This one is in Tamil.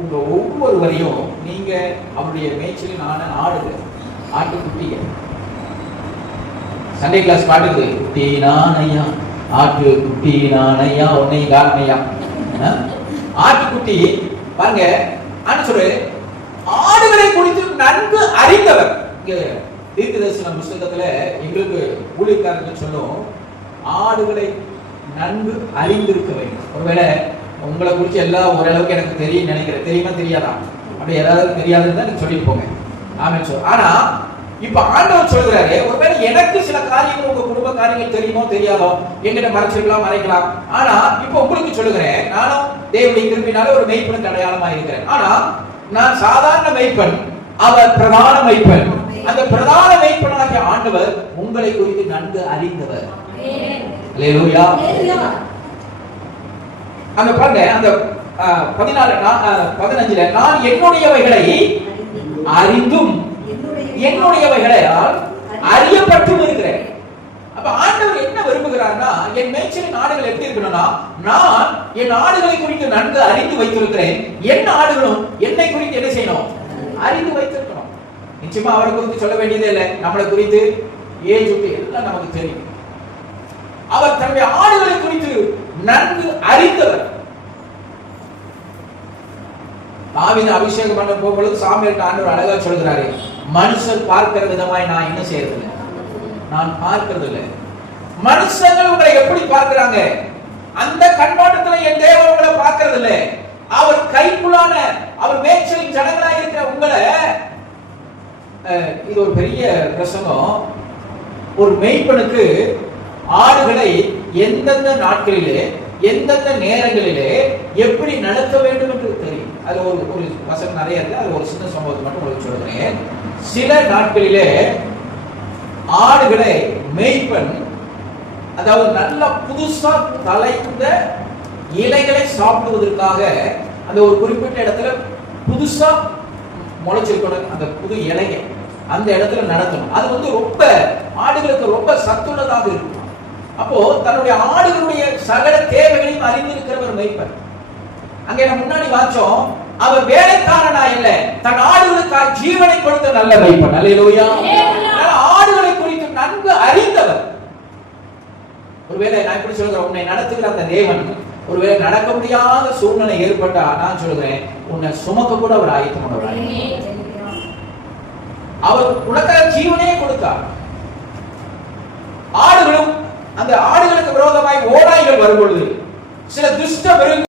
உங்க ஒவ்வொருவரையும் நீங்க அவருடைய மேய்ச்சலின் ஆடுகள், ஆட்டுக்குட்டிகள். சண்டே கிளாஸ் பாட்டுக்கு குட்டி நானையா, ஆட்டு குட்டி நானையா, உன்னை காரணையா. ஆட்டுக்குட்டி பாருங்க, சொல்ற ஆடுகளை குறித்து நன்கு அறிந்தவர். இங்க தீர்க்கதரிசன புஸ்தகத்துல எங்களுக்கு ஊழியக்காரர்கள் சொல்லும், ஆடுகளை நன்கு அறிந்திருக்க வேண்டும். ஒருவேளை உங்களை குறித்து எல்லாம் ஓரளவுக்கு எனக்கு தெரியும் நினைக்கிறேன். தெரியுமா தெரியாதா? அப்படி ஏதாவது தெரியாதுன்னு தான் சொல்லிட்டு போங்க. ஆமென் சொல். ஆனா இப்ப ஆண்டவர் சொல்கிறாரு, ஒருவேளை எனக்கு சில காரியங்கள் உங்க குடும்ப காரியங்கள் தெரியுமோ தெரியாதோ, எங்கிட்ட மறைச்சிருக்கலாம், மறைக்கலாம். ஆனா இப்ப உங்களுக்கு சொல்லுகிறேன், நானும் தேவனுடைய கிருபையினால ஒரு மெய்ப்பனுக்கு அடையாளமா இருக்கிறேன். ஆனா நான் சாதாரண மெய்ப்பன், அவர் பிரதான மெய்ப்பன். அந்த பிரதான மெய்ப்பனாகிய ஆண்டவர் உங்களை குறித்து நன்கு அறிந்தவர். அல்லேலூயா. அங்க பாருங்க, அந்த 15 நான் என்னுடையவைகளை அறிந்தும் என்னுடையவைகளால் அறியப்பட்டும் இருக்கிறேன். அப்ப ஆண்டவர் என்ன விரும்புகிறார்னா, என் மேய்ச்சலின் ஆடுகள் எப்படி இருக்கணும்னா, நான் என் ஆடுகளை குறித்து நன்கு அறிந்து வைத்திருக்கிறேன். என் ஆடுகளும் என்னை குறித்து என்ன செய்யணும்? அறிந்து வைத்திருக்கணும். நிச்சயமா அவரை குறித்து சொல்ல வேண்டியதே இல்லை. நம்மளை குறித்து ஏஜ் எல்லாம் நமக்கு தெரியும். அவர் தன்னுடைய ஆடுகளை குறித்து நன்கு அறிந்தவர். தாவீது அபிஷேகம் பண்ண போகும்போது சாமுவேல் ஆண்டவர் அழகா சொல்கிறாரு, மனுஷர் பார்க்கிற விதமாய் நான் என்ன செய்யறதில்லை, நான் பார்க்கிறது இல்லை. மனுஷங்கள் உங்களை எப்படி பார்க்கிறாங்க, அந்த கண்ணோட்டத்துல என் தேவன் உங்களை பார்க்கிறது இல்லை. அவர் கைக்குள்ளான அவர் மேய்ச்சலின் ஜனங்களாக இருக்கிற உங்களை, இது ஒரு பெரிய பிரசங்கம். ஒரு மெய்ப்பனுக்கு ஆடுகளை எந்தெந்த நாட்களிலே எந்தெந்த நேரங்களிலே எப்படி நடத்த வேண்டும் என்று தெரியும். அது ஒரு வசனம் நிறைய இருக்கு. அது ஒரு சின்ன சம்பவத்தை மட்டும் உங்களுக்கு சொல்றேன். சில நாட்களிலே ஆடுகளை மேய்ப்பன், அதாவது நல்ல புதுசா தலைந்த இலைகளை சாப்பிடுவதற்காக அந்த ஒரு குறிப்பிட்ட இடத்துல புதுசா முளைச்சிருக்கணும் அந்த புது இலையை அந்த இடத்துல நடத்தணும். அது ரொம்ப ஆடுகளுக்கு ரொம்ப சத்துள்ளதாக இருக்கும். அப்போ தன்னுடைய ஆடுகளுடைய சகல தேவைகளையும் அறிந்திருக்கிறவர் மேய்ப்பர். அங்கே நம்ம முன்னாடி வாச்சோம், அவர் வேலைக்காரனா இல்ல, தன் ஆடுகளுக்காக ஜீவனை கொடுத்த நல்ல மேய்ப்பன். அல்லேலூயா. ஆடுகளை குறித்து நன்கு அறிந்தவர். ஒருவேளை நான் இப்படி சொல்றேன், உன்னை நடத்துகிற அந்த தேவன் ஒருவேளை நடக்க முடியாத சூழ்நிலை ஏற்பட்டா நான் சொல்கிறேன், உன்னை சுமக்க கூட அவர் ஆயத்தம் பண்ணுவார். அவர் உனக்காக ஜீவனே கொடுத்தார். ஆடுகளும் அந்த ஆடுகளுக்கு விரோதமாய் ஓநாய்கள் வரும்பொழுது, சில துஷ்ட மிருகங்கள்